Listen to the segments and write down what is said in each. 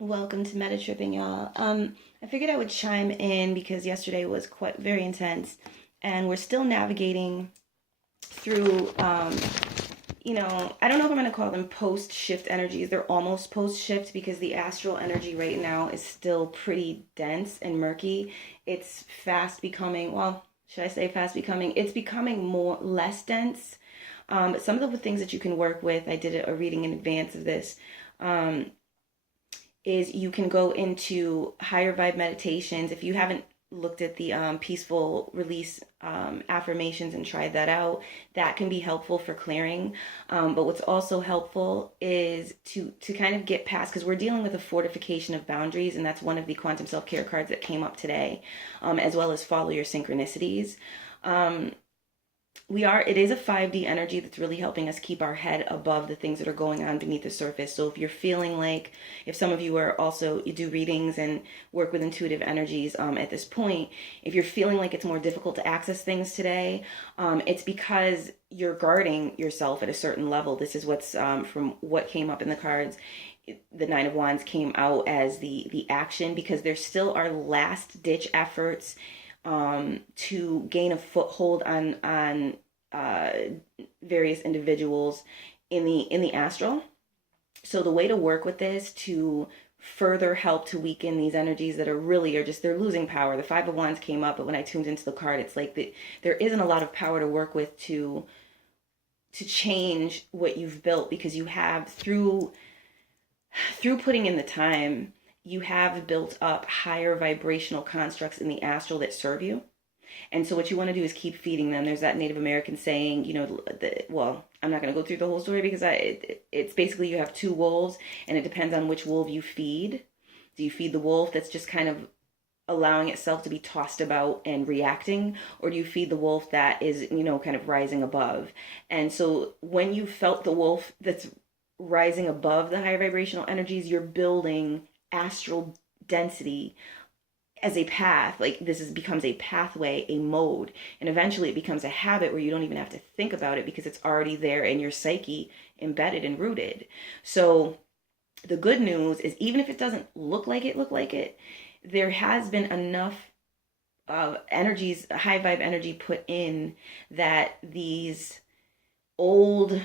Welcome to Meta Tripping, y'all. I figured I would chime in because yesterday was quite very intense, and we're still navigating through. I don't know if I'm gonna call them post shift energies. They're almost post shift because the astral energy right now is still pretty dense and murky. It's fast becoming. Well, should I say fast becoming? It's becoming more less dense. But some of the things that you can work with, I did a reading in advance of this. Um, is you can go into higher vibe meditations. If you haven't looked at the peaceful release affirmations and tried that out, that can be helpful for clearing. But what's also helpful is to kind of get past, because we're dealing with a fortification of boundaries, and that's one of the quantum self-care cards that came up today, as well as follow your synchronicities. Um, it is a 5D energy that's really helping us keep our head above the things that are going on beneath the surface. So if you're feeling like, if some of you are also, you do readings and work with intuitive energies at this point, if you're feeling like it's more difficult to access things today, it's because you're guarding yourself at a certain level. This is what's from what came up in the cards. The Nine of Wands came out as the action, because there still are last ditch efforts to gain a foothold on various individuals in the astral. So the way to work with this to further help to weaken these energies that are just they're losing power. The Five of Wands came up, but when I tuned into the card, it's like there isn't a lot of power to work with to change what you've built, because you have through putting in the time, you have built up higher vibrational constructs in the astral that serve you. And so what you want to do is keep feeding them. There's that Native American saying, well, I'm not going to go through the whole story because it's basically you have two wolves, and it depends on which wolf you feed. Do you feed the wolf that's just kind of allowing itself to be tossed about and reacting, or do you feed the wolf that is, kind of rising above? And so when you felt the wolf that's rising above the higher vibrational energies, you're building astral density as a path. Like becomes a pathway, a mode, and eventually it becomes a habit where you don't even have to think about it because it's already there in your psyche, embedded and rooted. So the good news is, even if it doesn't look like it, there has been enough of energies, high vibe energy put in, that these old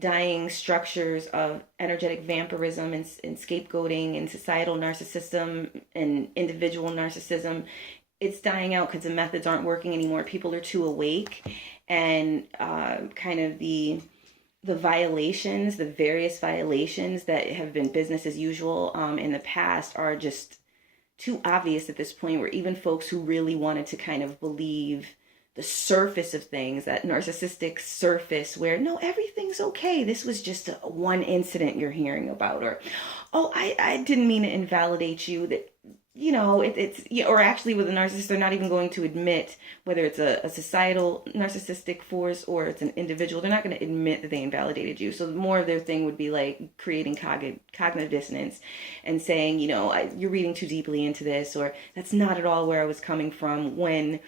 dying structures of energetic vampirism and scapegoating and societal narcissism and individual narcissism, it's dying out because the methods aren't working anymore. People are too awake, and kind of the violations, the various violations that have been business as usual in the past, are just too obvious at this point, where even folks who really wanted to kind of believe the surface of things, that narcissistic surface where, no, everything's okay, this was just one incident you're hearing about, or, oh, I didn't mean to invalidate you, that, or actually with a narcissist, they're not even going to admit whether it's a societal narcissistic force or it's an individual. They're not going to admit that they invalidated you. So more of their thing would be like creating cognitive dissonance and saying, you're reading too deeply into this, or that's not at all where I was coming from, when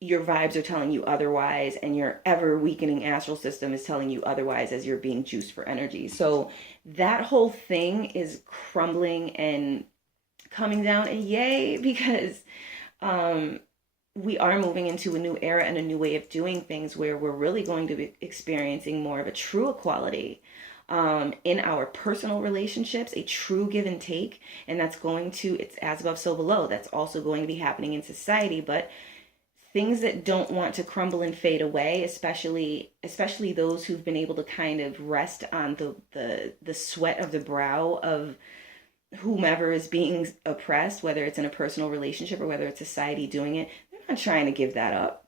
your vibes are telling you otherwise, and your ever weakening astral system is telling you otherwise as you're being juiced for energy. So that whole thing is crumbling and coming down, and yay, because we are moving into a new era and a new way of doing things, where we're really going to be experiencing more of a true equality in our personal relationships, a true give and take. And it's as above, so below. That's also going to be happening in society, but things that don't want to crumble and fade away, especially those who've been able to kind of rest on the sweat of the brow of whomever is being oppressed, whether it's in a personal relationship or whether it's society doing it. They're not trying to give that up,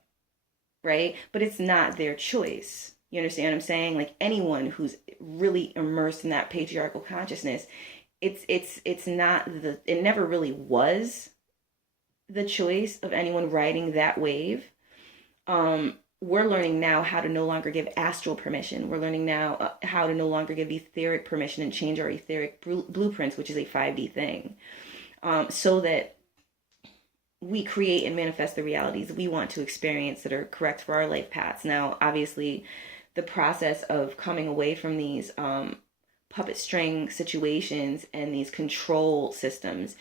right? But it's not their choice. You understand what I'm saying? Like, anyone who's really immersed in that patriarchal consciousness, it's not it never really was the choice of anyone riding that wave. We're learning now how to no longer give astral permission. We're learning now how to no longer give etheric permission and change our etheric blueprints, which is a 5D thing, so that we create and manifest the realities we want to experience that are correct for our life paths. Now, obviously, the process of coming away from these puppet string situations and these control systems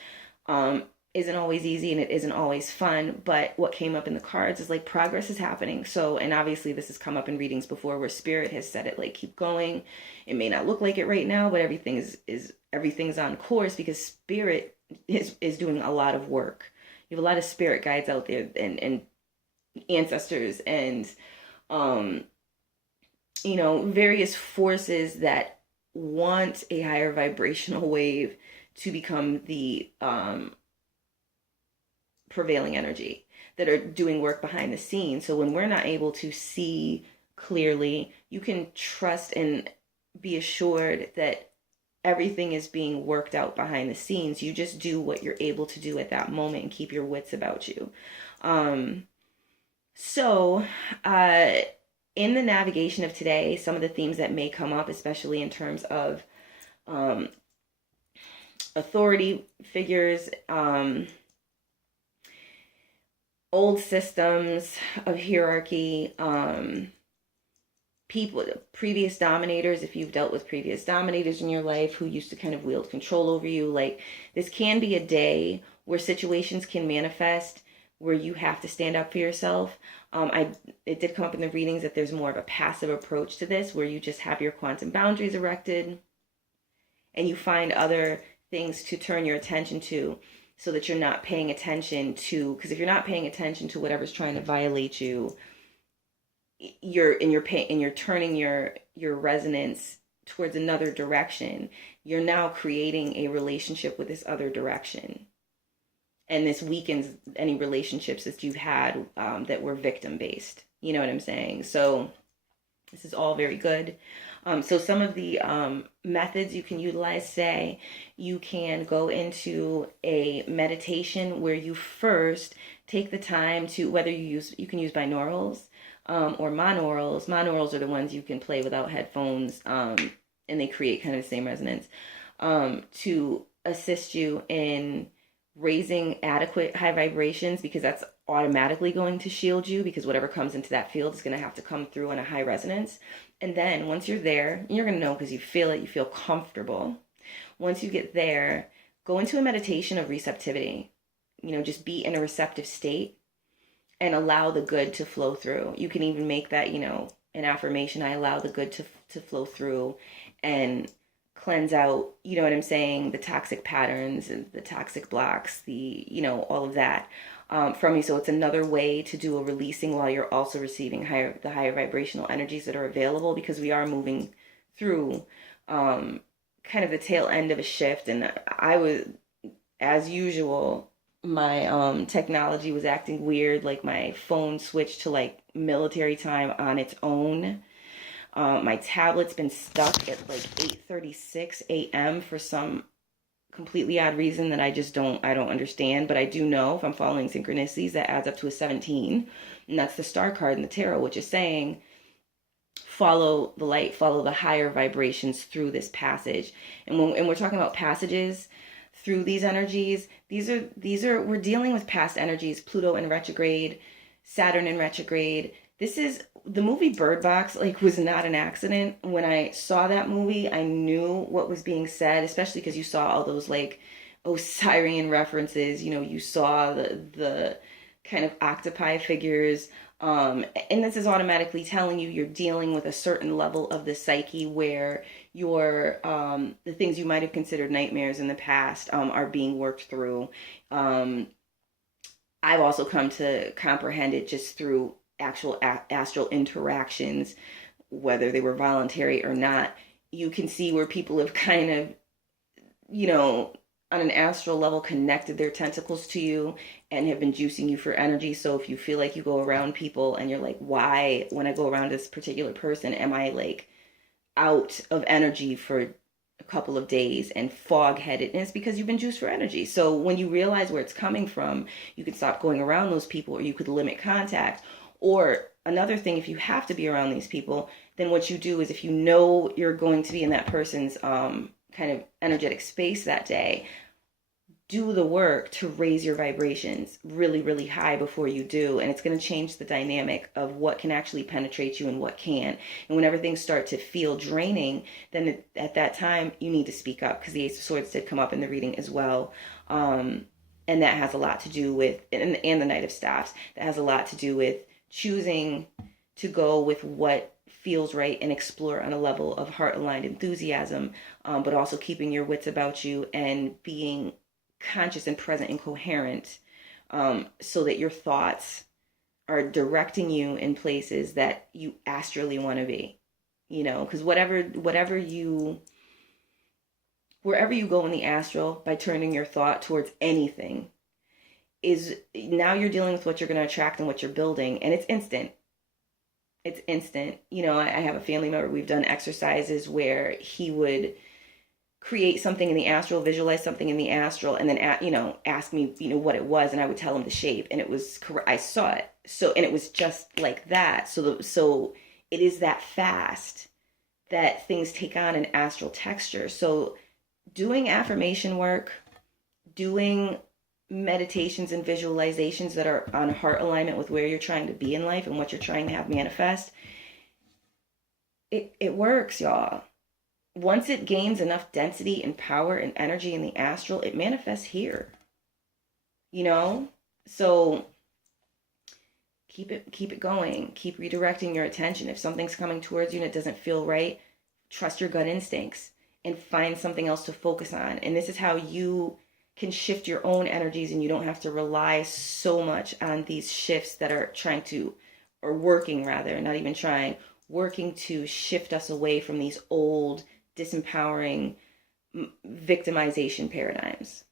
isn't always easy, and it isn't always fun. But what came up in the cards is like progress is happening. So, and obviously this has come up in readings before where spirit has said it, like, keep going. It may not look like it right now, but everything's on course, because spirit is doing a lot of work. You have a lot of spirit guides out there, and ancestors, and various forces that want a higher vibrational wave to become the prevailing energy, that are doing work behind the scenes. So when we're not able to see clearly, you can trust and be assured that everything is being worked out behind the scenes. You just do what you're able to do at that moment and keep your wits about you. In the navigation of today, some of the themes that may come up, especially in terms of authority figures, old systems of hierarchy, people, previous dominators, if you've dealt with previous dominators in your life who used to kind of wield control over you, like, this can be a day where situations can manifest where you have to stand up for yourself. It did come up in the readings that there's more of a passive approach to this, where you just have your quantum boundaries erected and you find other things to turn your attention to, so that you're not paying attention to, because if you're not paying attention to whatever's trying to violate you, you're turning your resonance towards another direction. You're now creating a relationship with this other direction. And this weakens any relationships that you've had that were victim-based. You know what I'm saying? So this is all very good. So some of the methods you can utilize, say, you can go into a meditation where you first take the time to, whether you can use binaurals or monaurals. Monaurals are the ones you can play without headphones, and they create kind of the same resonance, to assist you in raising adequate high vibrations, because that's automatically going to shield you, because whatever comes into that field is going to have to come through on a high resonance. And then once you're there, you're going to know because you feel it, you feel comfortable. Once you get there, go into a meditation of receptivity. Just be in a receptive state and allow the good to flow through. You can even make that, an affirmation. I allow the good to flow through and cleanse out, you know what I'm saying, the toxic patterns and the toxic blocks, all of that from you. So it's another way to do a releasing while you're also receiving the higher vibrational energies that are available, because we are moving through kind of the tail end of a shift. And I was, as usual, my technology was acting weird. Like, my phone switched to like military time on its own. My tablet's been stuck at like 8:36 a.m. for some completely odd reason that I don't understand. But I do know, if I'm following synchronicities, that adds up to a 17. And that's the star card in the tarot, which is saying, follow the light, follow the higher vibrations through this passage. And when we're talking about passages through these energies, we're dealing with past energies, Pluto in retrograde, Saturn in retrograde. This is the movie Bird Box, was not an accident. When I saw that movie, I knew what was being said, especially because you saw all those Osirian references. You saw the kind of octopi figures. And this is automatically telling you you're dealing with a certain level of the psyche where the things you might have considered nightmares in the past are being worked through. I've also come to comprehend it just through actual astral interactions, whether they were voluntary or not. You can see where people have kind of, on an astral level, connected their tentacles to you and have been juicing you for energy. So if you feel like you go around people and you're like, why, when I go around this particular person, am I out of energy for a couple of days and fog-headed? And it's because you've been juiced for energy. So when you realize where it's coming from, you can stop going around those people, or you could limit contact. Or another thing, if you have to be around these people, then what you do is, if you know you're going to be in that person's kind of energetic space that day, do the work to raise your vibrations really, really high before you do. And it's going to change the dynamic of what can actually penetrate you and what can't. And whenever things start to feel draining, then at that time, you need to speak up, because the Ace of Swords did come up in the reading as well. And that has a lot to do with, and the Knight of Staffs, that has a lot to do with choosing to go with what feels right and explore on a level of heart-aligned enthusiasm, but also keeping your wits about you and being conscious and present and coherent, so that your thoughts are directing you in places that you astrally want to be, because wherever you go in the astral by turning your thought towards anything, is now you're dealing with what you're going to attract and what you're building, and it's instant. I have a family member, we've done exercises where he would create something in the astral, visualize something in the astral, and then ask me what it was, and I would tell him the shape, and it was correct. I saw it, and it was just like that. So it is that fast that things take on an astral texture. So doing affirmation work, doing meditations and visualizations that are on heart alignment with where you're trying to be in life and what you're trying to have manifest, it works, y'all. Once it gains enough density and power and energy in the astral, it manifests here. So keep it going. Keep redirecting your attention. If something's coming towards you and it doesn't feel right, trust your gut instincts and find something else to focus on. And this is how you can shift your own energies, and you don't have to rely so much on these shifts that are working to shift us away from these old, disempowering victimization paradigms.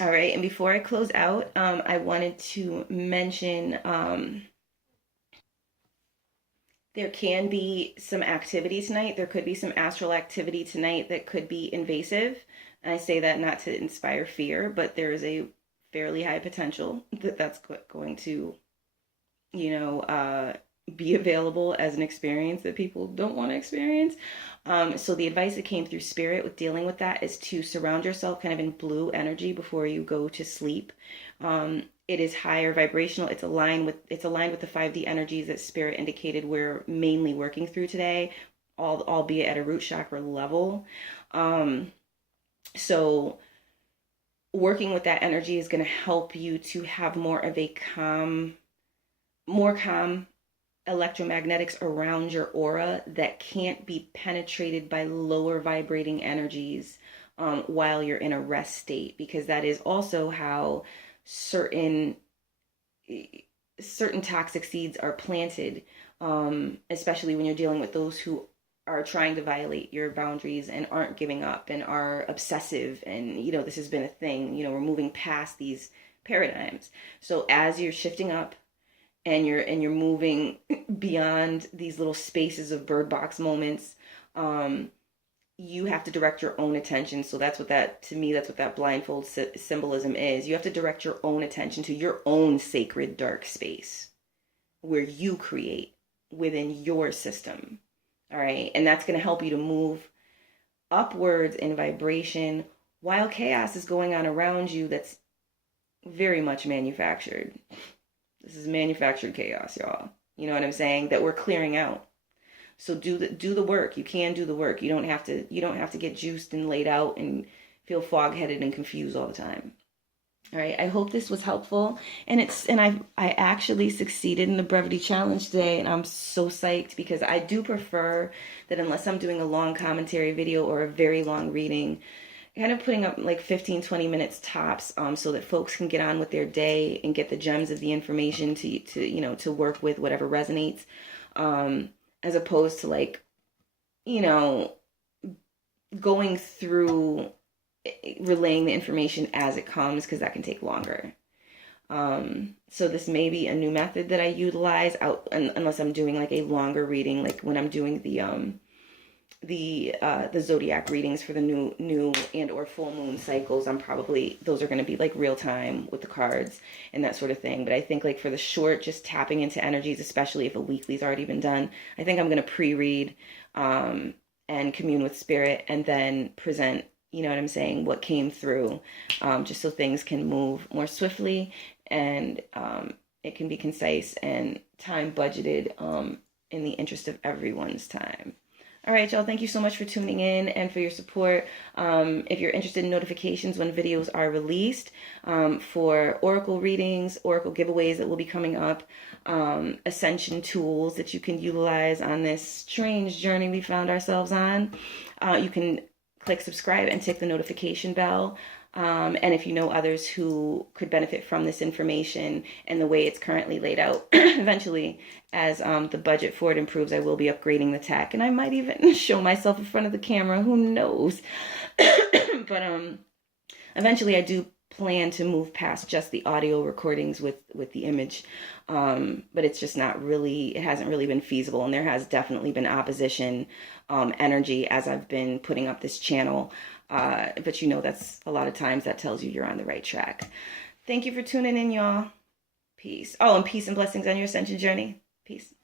All right, and before I close out, I wanted to mention there can be some activity tonight. There could be some astral activity tonight that could be invasive. And I say that not to inspire fear, but there is a fairly high potential that that's going to, be available as an experience that people don't want to experience. So the advice that came through Spirit with dealing with that is to surround yourself kind of in blue energy before you go to sleep. It is higher vibrational. It's aligned with the 5D energies that Spirit indicated we're mainly working through today, albeit at a root chakra level. So working with that energy is going to help you to have more of a calm electromagnetics around your aura that can't be penetrated by lower vibrating energies while you're in a rest state, because that is also how certain toxic seeds are planted, especially when you're dealing with those who are trying to violate your boundaries and aren't giving up and are obsessive. And this has been a thing. We're moving past these paradigms. So as you're shifting up and you're moving beyond these little spaces of bird box moments, you have to direct your own attention. So that's what that blindfold symbolism is. You have to direct your own attention to your own sacred dark space where you create within your system. All right. And that's going to help you to move upwards in vibration while chaos is going on around you. That's very much manufactured. This is manufactured chaos, y'all. You know what I'm saying? That we're clearing out. So do the work. You can do the work. You don't have to get juiced and laid out and feel fog-headed and confused all the time. All right. I hope this was helpful. And I actually succeeded in the brevity challenge today, and I'm so psyched, because I do prefer that unless I'm doing a long commentary video or a very long reading, kind of putting up like 15-20 minutes tops, so that folks can get on with their day and get the gems of the information to work with whatever resonates, as opposed to going through relaying the information as it comes, because that can take longer. So this may be a new method that I utilize unless I'm doing like a longer reading, like when I'm doing the zodiac readings for the new and or full moon cycles. Those are going to be like real time with the cards and that sort of thing. But I think like for the short, just tapping into energies, especially if a weekly's already been done, I think I'm going to pre-read and commune with Spirit and then present you know what I'm saying, what came through, just so things can move more swiftly, and it can be concise and time budgeted, in the interest of everyone's time. All right, y'all, thank you so much for tuning in and for your support. If you're interested in notifications when videos are released, for oracle readings, oracle giveaways that will be coming up, Ascension tools that you can utilize on this strange journey we found ourselves on, you can click subscribe and tick the notification bell. And if you know others who could benefit from this information and the way it's currently laid out, eventually, as the budget for it improves, I will be upgrading the tech, and I might even show myself in front of the camera. Who knows? But eventually, I do plan to move past just the audio recordings with the image, but it's just not really. It hasn't really been feasible, and there has definitely been opposition energy as I've been putting up this channel. But you know, that's a lot of times that tells you you're on the right track. Thank you for tuning in, y'all. Peace. Oh, and peace and blessings on your ascension journey. Peace.